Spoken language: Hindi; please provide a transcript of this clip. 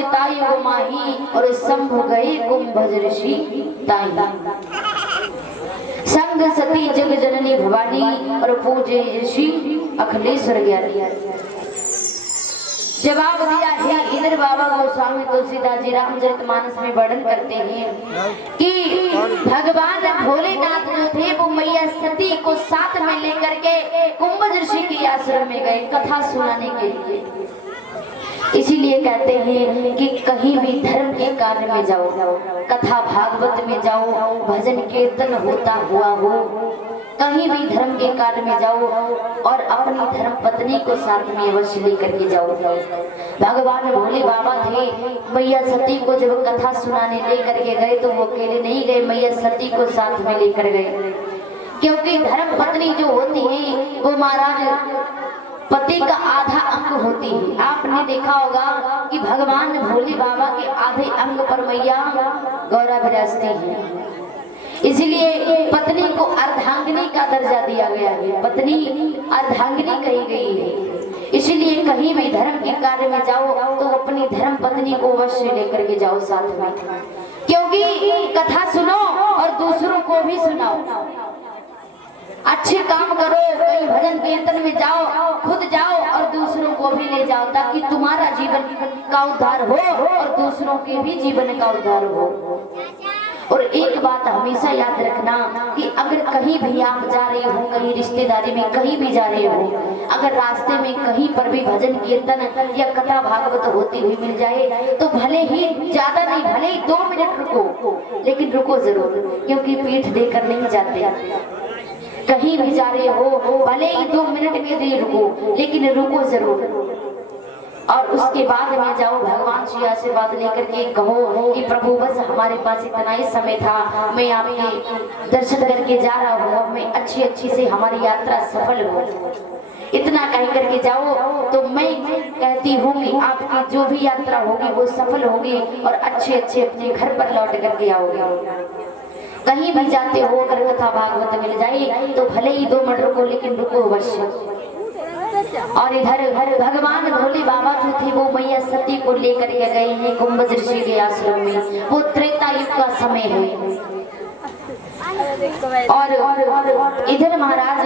त्रेता युग माही और शंभु गए कुंभज ऋषि ताई। संग सती जग जननी भवानी और पूजे ऋषि अखिलेश्वर ज्ञानी। जवाब दिया है इधर बाबा गोस्वामी तुलसीदास जी रामचरितमानस में वर्णन करते हैं कि भगवान भोलेनाथ जो थे वो मैया सती को साथ में लेकर के कुंभज ऋषि के आश्रम में गए कथा सुनाने के लिए। इसीलिए कहते हैं कि कहीं भी धर्म के कार्य में जाओ, कथा भागवत में जाओ, भजन कीर्तन होता हुआ हो, कहीं भी धर्म के कार्य में जाओ और अपनी धर्म पत्नी को साथ में अवश्य लेकर के जाओ। भगवान भोले बाबा थे, मैया सती को जब कथा सुनाने लेकर के गए तो वो अकेले नहीं गए, मैया सती को साथ में लेकर गए। क्योंकि धर्म पत्नी जो होती है वो महाराज पति का आधा अंग होती है। आपने देखा होगा कि भगवान भोले बाबा के आधे अंग पर मैया गौरा विराजती है। इसलिए पत्नी को अर्धांगिनी का दर्जा दिया गया है, पत्नी अर्धांगिनी कही गई है। इसलिए कहीं भी धर्म के कार्य में जाओ तो अपनी धर्म पत्नी को अवश्य लेकर के जाओ साथ में, क्योंकि कथा सुनो और दूसरों को भी सुनाओ। अच्छे काम करो, कहीं भजन कीर्तन में जाओ, खुद जाओ और दूसरों को भी ले जाओ, ताकि तुम्हारा जीवन का उद्धार हो और दूसरों के भी जीवन का उद्धार हो। और एक बात हमेशा याद रखना कि अगर कहीं भी आप जा रहे हो, कहीं रिश्तेदारी में कहीं भी जा रहे हो, अगर रास्ते में कहीं पर भी भजन कीर्तन या कथा भागवत होती हुई मिल जाए तो भले ही ज्यादा नहीं, भले ही 2 मिनट रुको, लेकिन रुको जरूर, क्योंकि पीठ देकर नहीं जाते। कहीं भी जा रहे हो भले ही 2 मिनट के लिए रुको, लेकिन रुको जरूर। और उसके बाद में जाओ भगवान से आशीर्वाद लेकर के कहो कि प्रभु बस हमारे पास इतना ही समय था, मैं आपके दर्शन करके जा रहा हूँ, मैं अच्छी से हमारी यात्रा सफल हो। इतना कह करके जाओ तो मैं कहती हूँ कि आपकी जो भी यात्रा होगी वो सफल होगी और अच्छे अपने घर पर लौट करके आओगे। कहीं भी जाते हो अगर कथा भागवत मिल जाए तो भले ही 2 मिनट रुको, लेकिन रुको अवश्य। और इधर भगवान भोले बाबा जो थे वो मैया सती को लेकर के गए हैं कुंभज ऋषि के आश्रम में। वो त्रेता युग का समय है। और इधर महाराज